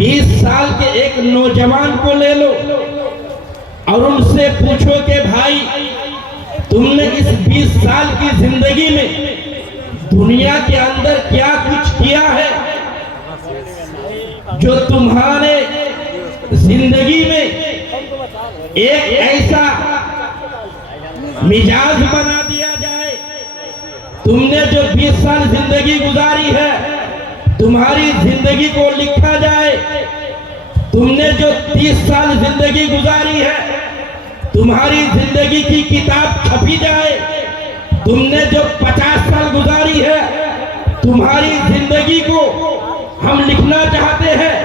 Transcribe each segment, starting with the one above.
20 साल के एक नौजवान को ले लो और उनसे पूछो कि भाई तुमने इस 20 साल की जिंदगी में दुनिया के अंदर क्या कुछ किया है जो तुम्हारे जिंदगी में एक ऐसा मिजाज बना दिया जाए। तुमने जो 20 साल जिंदगी गुजारी है, तुम्हारी जिंदगी को लिखा जाए। तुमने जो 30 साल जिंदगी गुजारी है, तुम्हारी जिंदगी की किताब छपी जाए। तुमने जो 50 साल गुजारी है, तुम्हारी जिंदगी को हम लिखना चाहते हैं।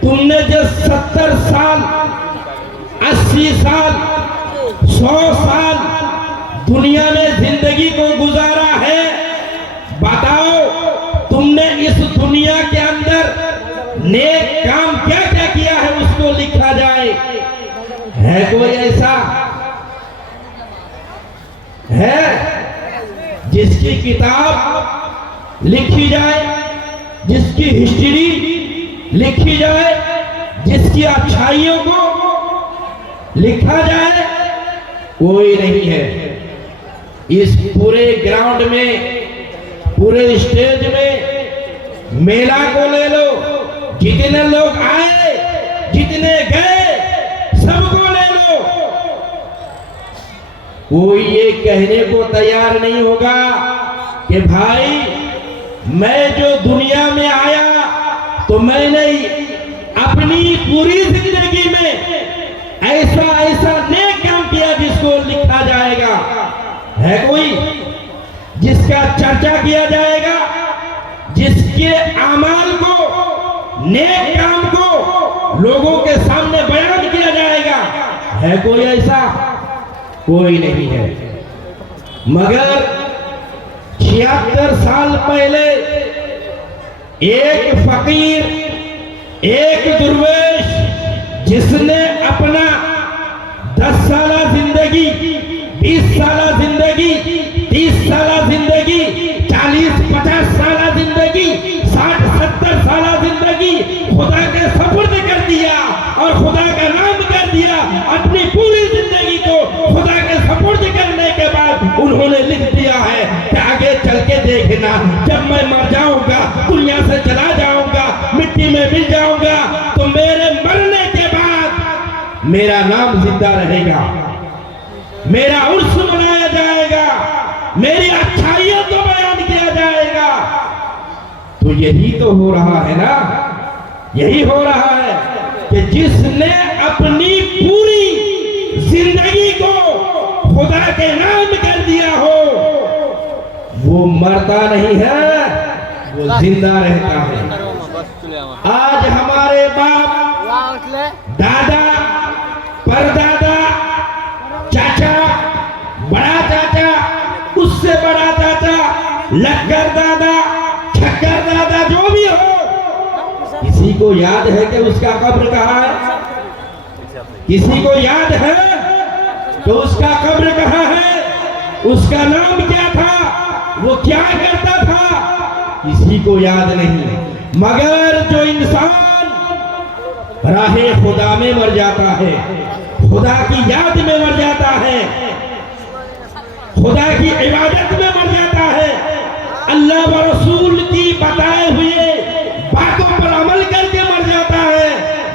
तुमने जो 70 साल, 80 साल, 100 साल दुनिया में जिंदगी को गुजारा है, बताओ तुमने इस दुनिया के अंदर नेक काम क्या क्या किया है, उसको लिखा जाए। है कोई ऐसा? है जिसकी किताब लिखी जाए, जिसकी हिस्ट्री लिखी जाए, जिसकी अच्छाइयों को लिखा जाए? कोई नहीं है। इस पूरे ग्राउंड में, पूरे स्टेज में मेला को ले लो, जितने लोग आए, जितने गए, सबको ले लो। कोई ये कहने को तैयार नहीं होगा कि भाई मैं जो दुनिया में आया तो मैंने अपनी पूरी जिंदगी में ऐसा ऐसा नेक काम किया जिसको लिखा जाएगा। है कोई जिसका चर्चा किया जाएगा, जिसके अमाल को, नेक काम को लोगों के सामने बयान किया जाएगा? है कोई ऐसा? कोई नहीं है। मगर 76 साल पहले एक फकीर, एक दुर्वेश, जिसने अपना 10 साल जिंदगी, 20 साल जिंदगी, 30 साल जिंदगी, 40-50 साल जिंदगी, 60-70 साल जिंदगी खुदा के सपुर्द कर दिया और खुदा का नाम कर दिया। अपनी पूरी जिंदगी को खुदा के सपुर्द करने के बाद उन्होंने लिख दिया है कि आगे चल के देखना, जब मैं मर जाऊंगा, दुनिया से चला जाऊंगा, मिट्टी में मिल जाऊंगा, तो मेरे मरने के बाद मेरा नाम जिंदा रहेगा, मेरा उर्स मनाया जाएगा, मेरी अच्छाइयों को बयान किया जाएगा। तो यही तो हो रहा है ना, यही हो रहा है कि जिसने अपनी पूरी जिंदगी को खुदा के नाम कर दिया हो, वो मरता नहीं है, वो जिंदा रहता है। आज हमारे बाप, दादा, परदादा, चाचा, बड़ा चाचा, उससे बड़ा चाचा, लक्कर दादा, छक्कर दादा, जो भी हो, किसी को याद है कि उसका कब्र कहाँ है? किसी को याद है तो उसका कब्र कहाँ है? उसका नाम क्या था? वो क्या करता था? किसी को याद नहीं। मगर जो इंसान राहे खुदा में मर जाता है, खुदा की याद में मर जाता है, खुदा की इबादत में मर जाता है, अल्लाह व रसूल की बताए हुए बातों पर अमल करके मर जाता है,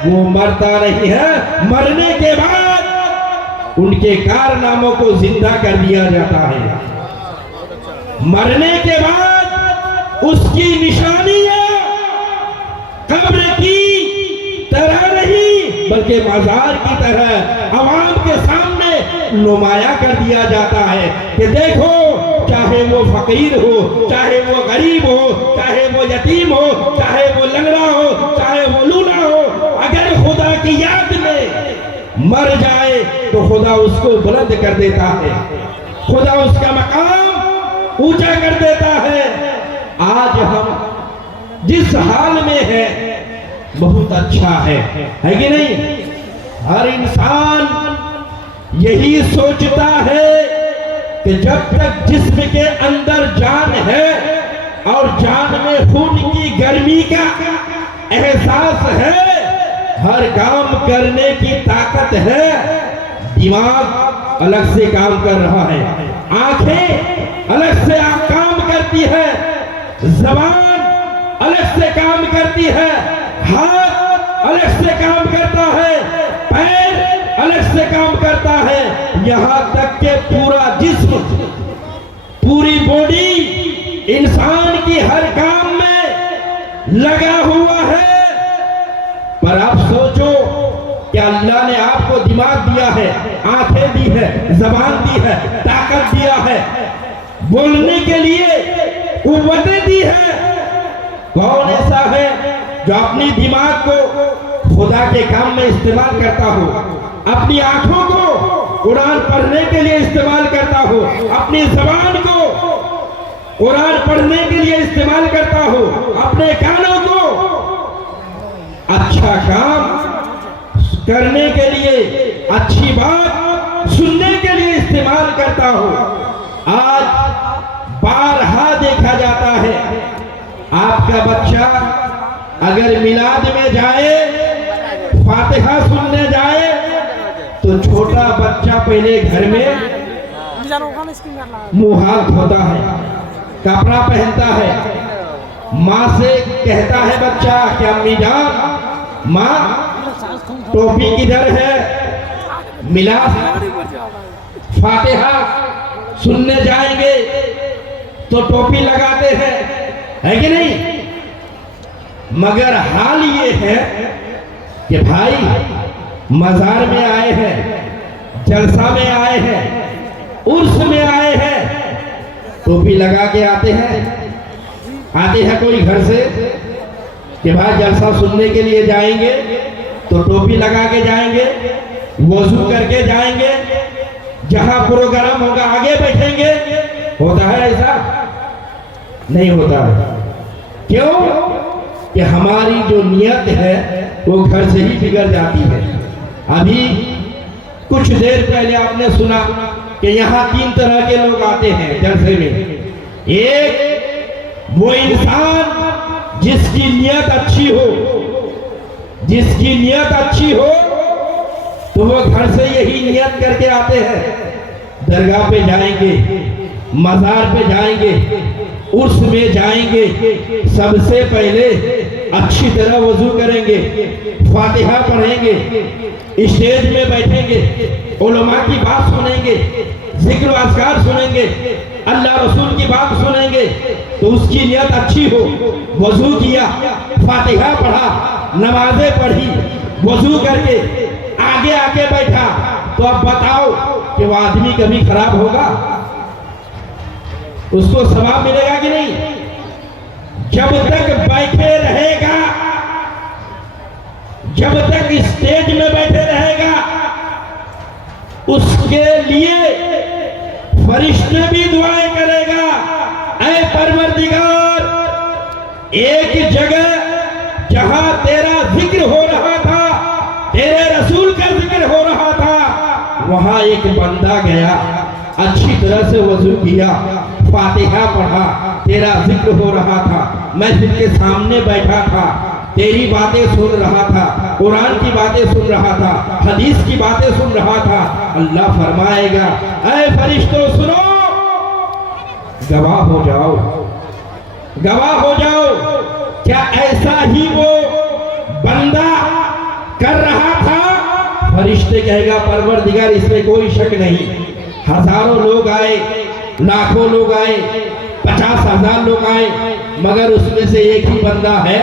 वो मरता नहीं है। मरने के बाद उनके कारनामों को जिंदा कर दिया जाता है। मरने के बाद उसकी निशानियां कब्र की तरह नहीं, बल्कि मजार की तरह आवाम के सामने नुमाया कर दिया जाता है कि देखो, चाहे वो फकीर हो, चाहे वो गरीब हो, चाहे वो यतीम हो, चाहे वो लंगड़ा हो, चाहे वो लूला हो, अगर खुदा की याद में मर जाए तो खुदा उसको बुलंद कर देता है, खुदा उसका मकाम ऊंचा कर देता है। आज हम जिस हाल में है बहुत अच्छा है कि नहीं? हर इंसान यही सोचता है कि जब तक जिस्म के अंदर जान है और जान में खून की गर्मी का एहसास है, हर काम करने की ताकत है, दिमाग अलग से काम कर रहा है, आंखें अलग से काम करती है, जबान अलग से काम करती है, हाथ अलग से काम करता है, पैर अलग से काम करता है, यहां तक के पूरा जिस्म, पूरी बॉडी इंसान की हर काम में लगा हुआ है। पर आप सोचो कि अल्लाह ने आपको दिमाग दिया है, आंखें दी है, जबान दी है, ताकत दिया है, बोलने के लिए कुव्वतें दी है। कौन ऐसा है जो अपनी दिमाग को खुदा के काम में इस्तेमाल करता हो, अपनी आंखों को कुरान पढ़ने के लिए इस्तेमाल करता हो, अपनी जबान को कुरान पढ़ने के लिए इस्तेमाल करता हो, अपने कानों को अच्छा काम करने के लिए, अच्छी बात सुनने के लिए इस्तेमाल करता हो। आज बारहा देखा जाता है, आपका बच्चा अगर मिलाद में जाए, फातिहा सुनने जाए, तो छोटा बच्चा पहले घर में मुंह हाथ धोता है, कपड़ा पहनता है, माँ से कहता है बच्चा कि अम्मी जान, माँ टोपी किधर है, मिलाद फातिहा सुनने जाएंगे तो टोपी लगाते हैं, है कि नहीं? मगर हाल ये है कि भाई मजार में आए हैं, जलसा में आए हैं, उर्स में आए हैं, टोपी लगा के आते हैं कोई घर से कि भाई जलसा सुनने के लिए जाएंगे तो टोपी लगा के जाएंगे, वजू करके जाएंगे, जहां प्रोग्राम होगा आगे बैठेंगे। होता है ऐसा? नहीं होता है। क्यों? कि हमारी जो नियत है वो घर से ही बिगड़ जाती है। अभी कुछ देर पहले आपने सुना कि यहाँ 3 तरह के लोग आते हैं जलसे में। एक वो इंसान जिसकी नियत अच्छी हो, जिसकी नियत अच्छी हो तो वो घर से यही नियत करके आते हैं, दरगाह पे जाएंगे, मजार पे जाएंगे, उर्स में जाएंगे, सबसे पहले अच्छी तरह वजू करेंगे, फातिहा पढ़ेंगे, स्टेज में बैठेंगे, उलमा की बात सुनेंगे, जिक्र अस्कार सुनेंगे, अल्लाह रसूल की बात सुनेंगे, तो उसकी नियत अच्छी हो, वजू किया, फातिहा पढ़ा, नमाजें पढ़ी, वजू करके आगे आके बैठा, तो अब बताओ कि वो आदमी कभी खराब होगा? उसको सवाब मिलेगा कि नहीं? जब तक बैठे रहेगा, जब तक स्टेज में बैठे रहेगा, उसके लिए फरिश्ते भी दुआएं करेगा, ऐ परवरदिगार, एक जगह जहां तेरा जिक्र हो रहा था, तेरे रसूल का जिक्र हो रहा था, वहां एक बंदा गया, अच्छी तरह से वजू किया, फातिहा पढ़ा, तेरा जिक्र हो रहा था, मैं जिनके सामने बैठा था, तेरी बातें सुन रहा था, कुरान की बातें सुन रहा था, हदीस की बातें सुन रहा था। अल्लाह फरमाएगा, ऐ फरिश्तों सुनो, गवाह हो जाओ, गवाह हो जाओ, क्या ऐसा ही वो बंदा कर रहा था? फरिश्ते कहेगा, परवरदिगार इसमें कोई शक नहीं, हजारों लोग आए, लाखों लोग आए, 50,000 लोग आए, मगर उसमें से एक ही बंदा है,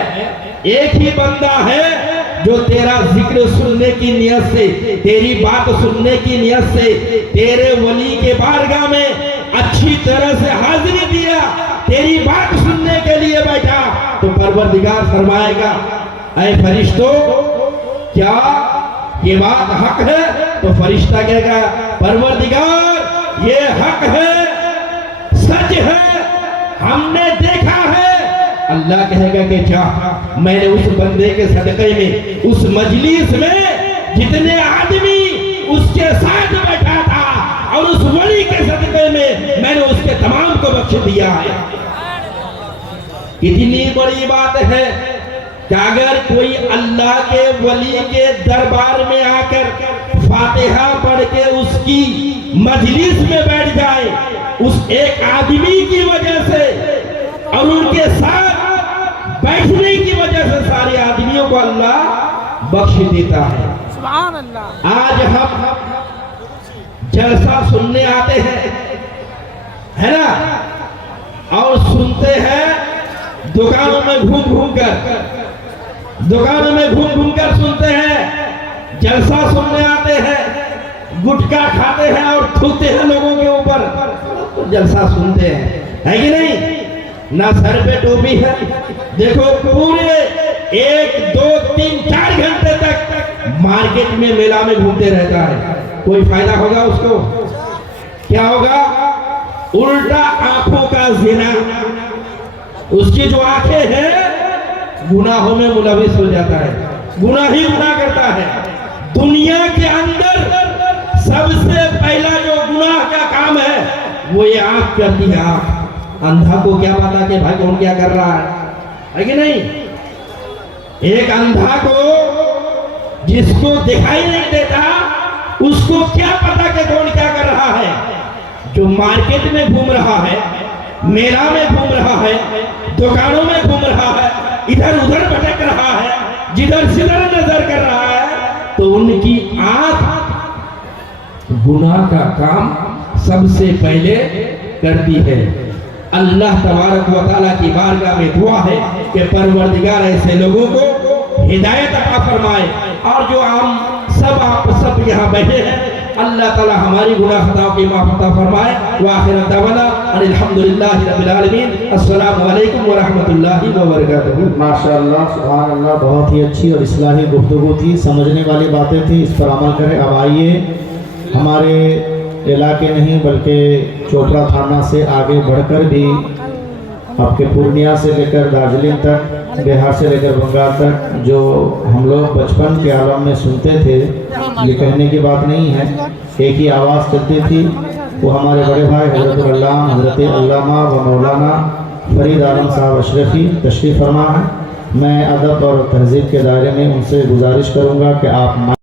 एक ही बंदा है जो तेरा जिक्र सुनने की नियत से, तेरी बात सुनने की नियत से, तेरे वली के बारगाह में अच्छी तरह से हाजिरी दिया, तेरी बात सुनने के लिए बैठा, तो परवरदिगार फरमाएगा, ऐ फरिश्तों, क्या ये बात हक है? तो फरिश्ता कहेगा, परवरदिगार ये हक है, सच है, हमने देखा है। अल्लाह कहेगा कि जा, मैंने उस बंदे के सदक़े में, उस मजलिस में जितने आदमी उसके साथ बैठा था और उस वली के सदक़े में मैंने उसके तमाम को बख्श दिया है। कितनी बड़ी बात है कि अगर कोई अल्लाह के वली के दरबार में आकर फातिहा पढ़ के उसकी मजलिस में बैठ जाए, उस एक आदमी की वजह से और उनके साथ बैठने की वजह से सारे आदमियों को अल्लाह बख्श देता है। सुभान अल्लाह। आज हम जलसा सुनने आते हैं, है ना, और सुनते हैं दुकानों में घूम घूम कर सुनते हैं, जलसा सुनने आते हैं, गुटखा खाते हैं और थूकते हैं लोगों के ऊपर, जलसा सुनते हैं, है कि नहीं? ना सर पे टोपी है। देखो पूरे 1, 2, 3, 4 घंटे तक मार्केट में मेला में घूमते रहता है। कोई फायदा होगा उसको? क्या होगा? उल्टा आंखों का जिना, उसकी जो आंखें हैं गुनाहों में मुलविस हो जाता है, गुनाह ही गुनाह करता है। दुनिया के अंदर सबसे पहला जो गुनाह का काम है वो ये आंख करती है। आंख, अंधा को क्या पता कि भाई कौन क्या कर रहा है कि नहीं? एक अंधा को जिसको दिखाई नहीं देता उसको क्या पता कि कौन क्या कर रहा है? जो मार्केट में घूम रहा है, मेला में घूम रहा है, दुकानों में घूम रहा है, इधर उधर भटक रहा है, जिधर सिधर नजर कर रहा है, तो उनकी आंख गुनाह का काम सबसे पहले करती है। अल्लाह तबारक व तआला की बारगाह में दुआ है कि परवरदिगार ऐसे लोगों को हिदायत अता फरमाए। और जो हम सब यहाँ बैठे हैं, अल्लाह ताला हमारी गुनाह खताओं की माफ़ अता फरमाए। व आखिर दावाना अल्हम्दुलिल्लाहि रब्बिल आलमीन। अस्सलामु अलैकुम व रहमतुल्लाहि व बरकातहू। माशाअल्लाह, सुभान अल्लाह, बहुत ही अच्छी और इस्लाही गुफ्तगू थी, समझने वाली बातें थी, इस पर अमल करें। अब आइए हमारे इलाके नहीं बल्कि चोपड़ा थाना से आगे बढ़कर भी आपके पूर्णिया से लेकर दार्जिलिंग तक, बिहार से लेकर बंगाल तक जो हम लोग बचपन के आलम में सुनते थे, ये कहने की बात नहीं है, एक ही आवाज़ चलती थी, वो हमारे बड़े भाई हज़रत अल्लामा हज़रत अल्लामा व मौलाना फरीद आलम साहब अशरफी तशरीफ़ फरमा है। मैं अदब और तहज़ीब के दायरे में उनसे गुजारिश करूँगा कि आप